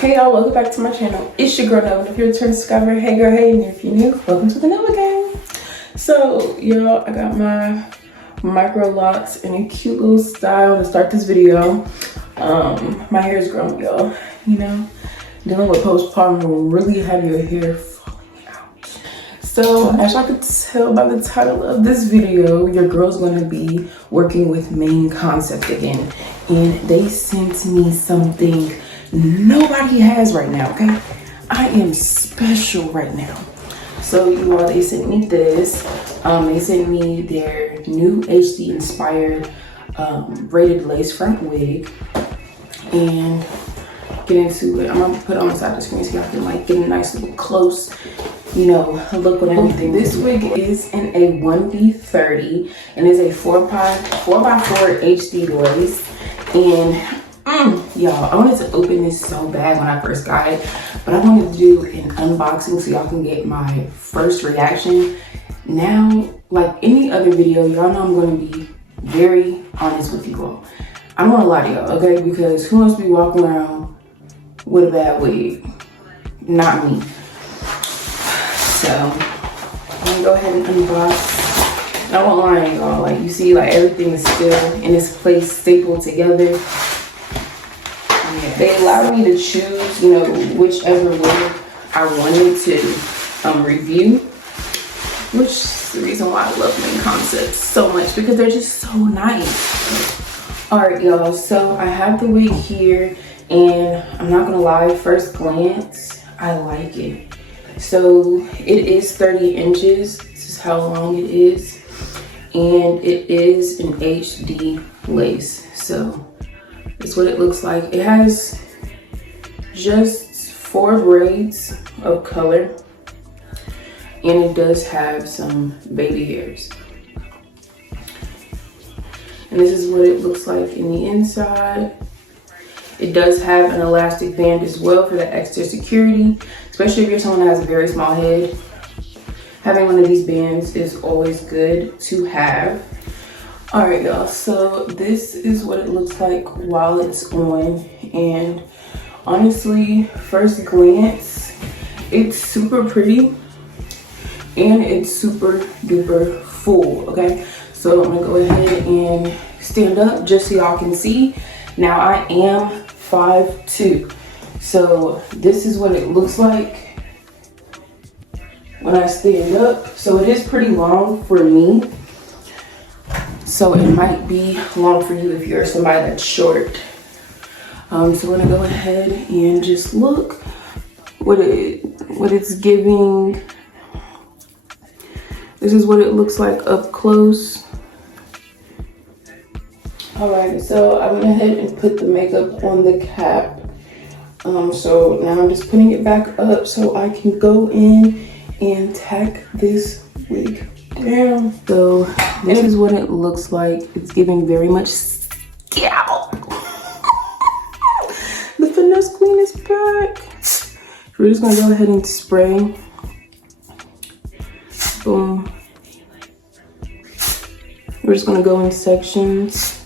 Hey y'all, welcome back to my channel. It's your girl Nova. If you're a return subscriber, hey girl, hey, and if you're new, welcome to the Nova gang. So y'all, I got my micro locks in a cute little style to start this video. My hair is growing, y'all. You know, dealing with postpartum will really have your hair falling out. So as y'all can tell by the title of this video, your girl's gonna be working with main concept again, and they sent me something nobody has right now. Okay, I am special right now. So you all, they sent me this. They sent me their new HD inspired braided lace front wig, and get into it. I'm gonna put it on the side of the screen so y'all can like get a nice little close, you know, look with everything. This wig is in a 1B30 and is a 4x4 HD lace. And y'all, I wanted to open this so bad when I first got it, but I wanted to do an unboxing so y'all can get my first reaction. Now, like any other video, y'all know I'm going to be very honest with you all. I'm gonna lie to y'all, okay? Because who wants to be walking around with a bad wig? Not me. So I'm gonna go ahead and unbox. I won't lie, y'all. Like you see, like everything is still in its place, stapled together. They allowed me to choose, you know, whichever wig I wanted to review, which is the reason why I love main concepts so much, because they're just so nice. All right, y'all, so I have the wig here, and I'm not gonna lie, first glance, I like it. So it is 30 inches. This is how long it is, and it is an HD lace. So it's what it looks like. It has just 4 braids of color, and it does have some baby hairs. And this is what it looks like in the inside. It does have an elastic band as well for that extra security, especially if you're someone that has a very small head. Having one of these bands is always good to have. All right, y'all, so this is what it looks like while it's on, and honestly, first glance, it's super pretty and it's super duper full. Okay, so I'm gonna go ahead and stand up just so y'all can see. Now I am 5'2", so this is what it looks like when I stand up. So it is pretty long for me, so it might be long for you if you're somebody that's short. So we're gonna go ahead and just look what it's giving. This is what it looks like up close. All right, so I went ahead and put the makeup on the cap. So now I'm just putting it back up so I can go in and tack this wig down. So this is what it looks like. It's giving very much scalp. The finesse queen is back. We're just gonna go ahead and spray. Boom. We're just gonna go in sections.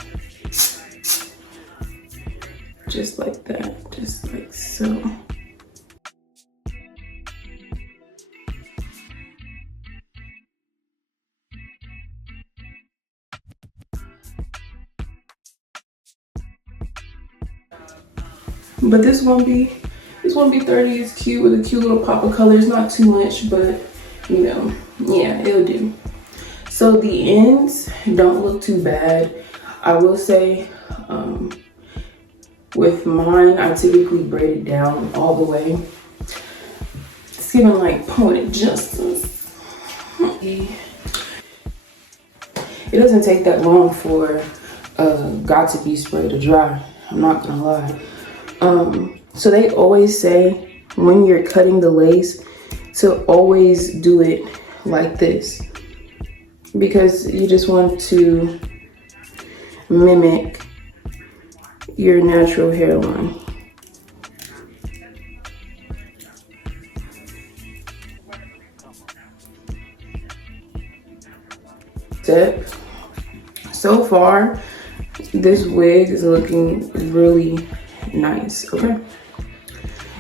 Just like that, just like so. But this won't be 30. It's cute with a cute little pop of color. It's not too much, but you know, yeah, it'll do. So the ends don't look too bad. I will say, with mine, I typically braid it down all the way. It's giving like poetic justice. It doesn't take that long for got to be spray to dry. I'm not gonna lie. So they always say when you're cutting the lace to always do it like this, because you just want to mimic your natural hairline. Step. So far, this wig is looking really nice, okay?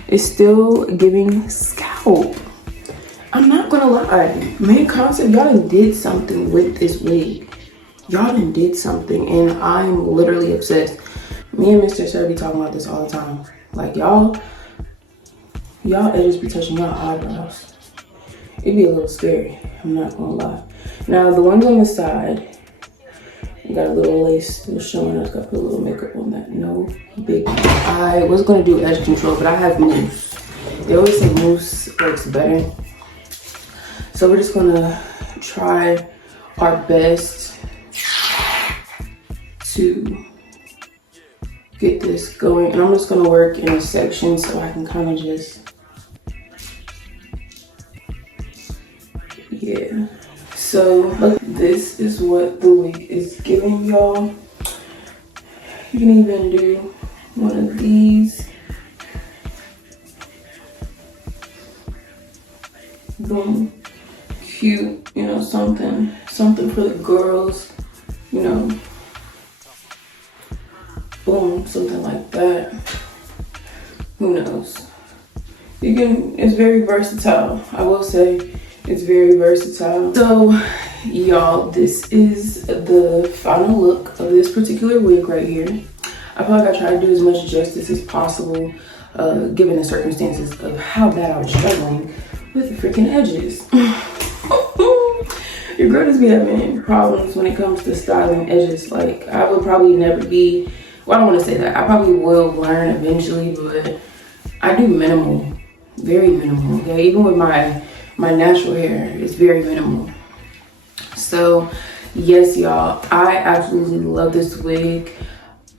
It's still giving scalp. I'm not gonna lie, main concept, y'all done did something with this wig. Y'all done did something, and I'm literally obsessed. Me and Mr. Sir be talking about this all the time. Like, y'all edges be touching y'all eyebrows. It'd be a little scary, I'm not gonna lie. Now, the ones on the side, you got a little lace still showing. I just gotta put a little makeup on that. No big. I was gonna do edge control, but I have mousse. They always say mousse works better. So we're just gonna try our best to get this going. And I'm just gonna work in a section so I can kind of just, yeah. So this is what the wig is giving y'all. You can even do one of these. Boom. Cute, you know, something for the girls, you know. Boom, something like that. Who knows? You can, it's very versatile. I will say it's very versatile. So y'all, this is the final look of this particular wig right here. I feel like I try to do as much justice as possible, given the circumstances of how bad I was struggling with the freaking edges. Your girl just be having problems when it comes to styling edges. Like, I would probably never be, well, I don't want to say that. I probably will learn eventually, but I do minimal, very minimal, okay? Even with my natural hair, it's very minimal. So, yes, y'all, I absolutely love this wig.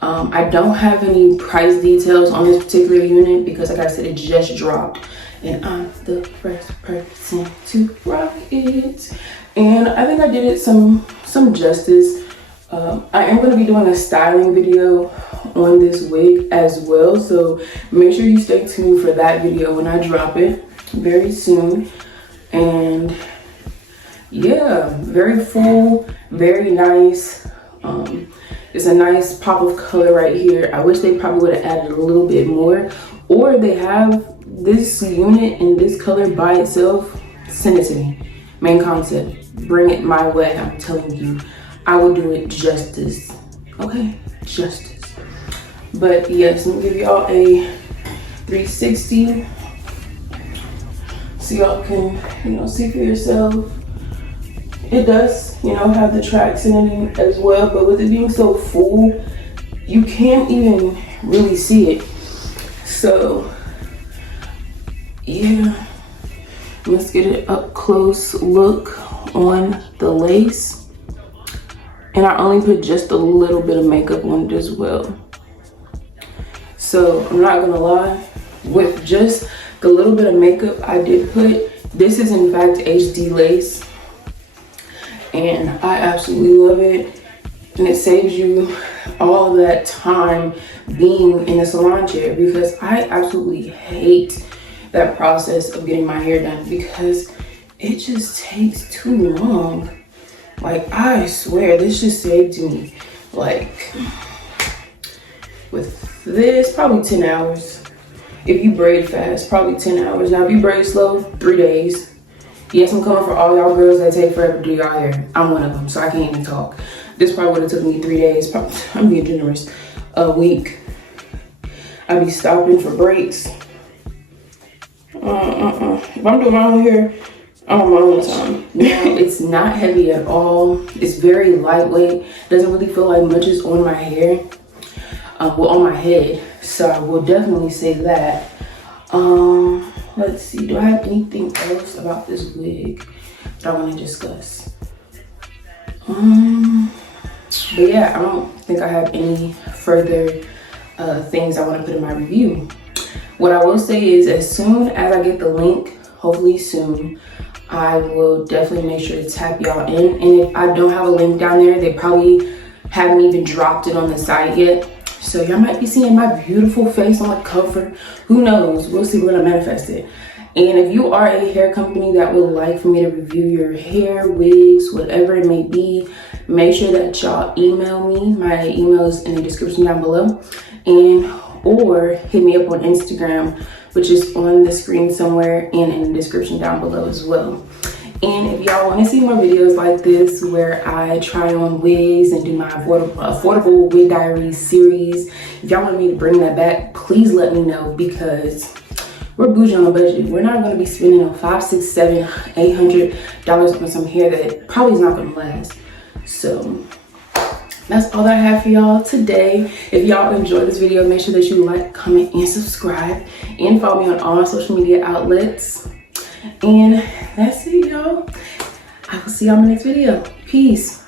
I don't have any price details on this particular unit because, like I said, it just dropped. And I'm the first person to rock it. And I think I did it some justice. I am going to be doing a styling video on this wig as well. So make sure you stay tuned for that video when I drop it very soon. And yeah, very full, very nice. It's a nice pop of color right here. I wish they probably would have added a little bit more. Or they have this unit in this color by itself. Send it to me. Main concept. Bring it my way. I'm telling you. I will do it justice. Okay? Justice. But yes, let me give y'all a 360. So y'all can, you know, see for yourself. It does, you know, have the tracks in it as well, but with it being so full, you can't even really see it. So, yeah, let's get an up close look on the lace. And I only put just a little bit of makeup on it as well. So, I'm not gonna lie, with just the little bit of makeup I did put, this is in fact HD lace. And I absolutely love it. And it saves you all that time being in a salon chair, because I absolutely hate that process of getting my hair done because it just takes too long. Like, I swear, this just saved me, like, with this, probably 10 hours. If you braid fast, probably 10 hours. Now, if you braid slow, 3 days. Yes, I'm coming for all y'all girls that take forever to do y'all hair. I'm one of them, so I can't even talk. This probably would have took me 3 days. Probably, I'm being generous. A week. I'd be stopping for breaks. If I'm doing my own hair, I'm on my own time. Now, it's not heavy at all. It's very lightweight. Doesn't really feel like much is on my hair. Well, on my head. So I will definitely say that. Let's see, do I have anything else about this wig that I want to discuss? But yeah, I don't think I have any further things I want to put in my review. What I will say is, as soon as I get the link hopefully soon. I will definitely make sure to tap y'all in. And if I don't have a link down there, they probably haven't even dropped it on the site yet. So y'all might be seeing my beautiful face on the cover. Who knows? We'll see. We're gonna manifest it. And if you are a hair company that would like for me to review your hair, wigs, whatever it may be, make sure that y'all email me. My email is in the description down below. Or hit me up on Instagram, which is on the screen somewhere and in the description down below as well. And if y'all want to see more videos like this where I try on wigs and do my affordable wig diaries series, if y'all want me to bring that back, please let me know, because we're bougie on a budget. We're not going to be spending $500, $600, $700, $800 on some hair that probably is not going to last. So that's all that I have for y'all today. If y'all enjoyed this video, make sure that you like, comment, and subscribe. And follow me on all my social media outlets. And that's it, y'all. I will see y'all in my next video. Peace.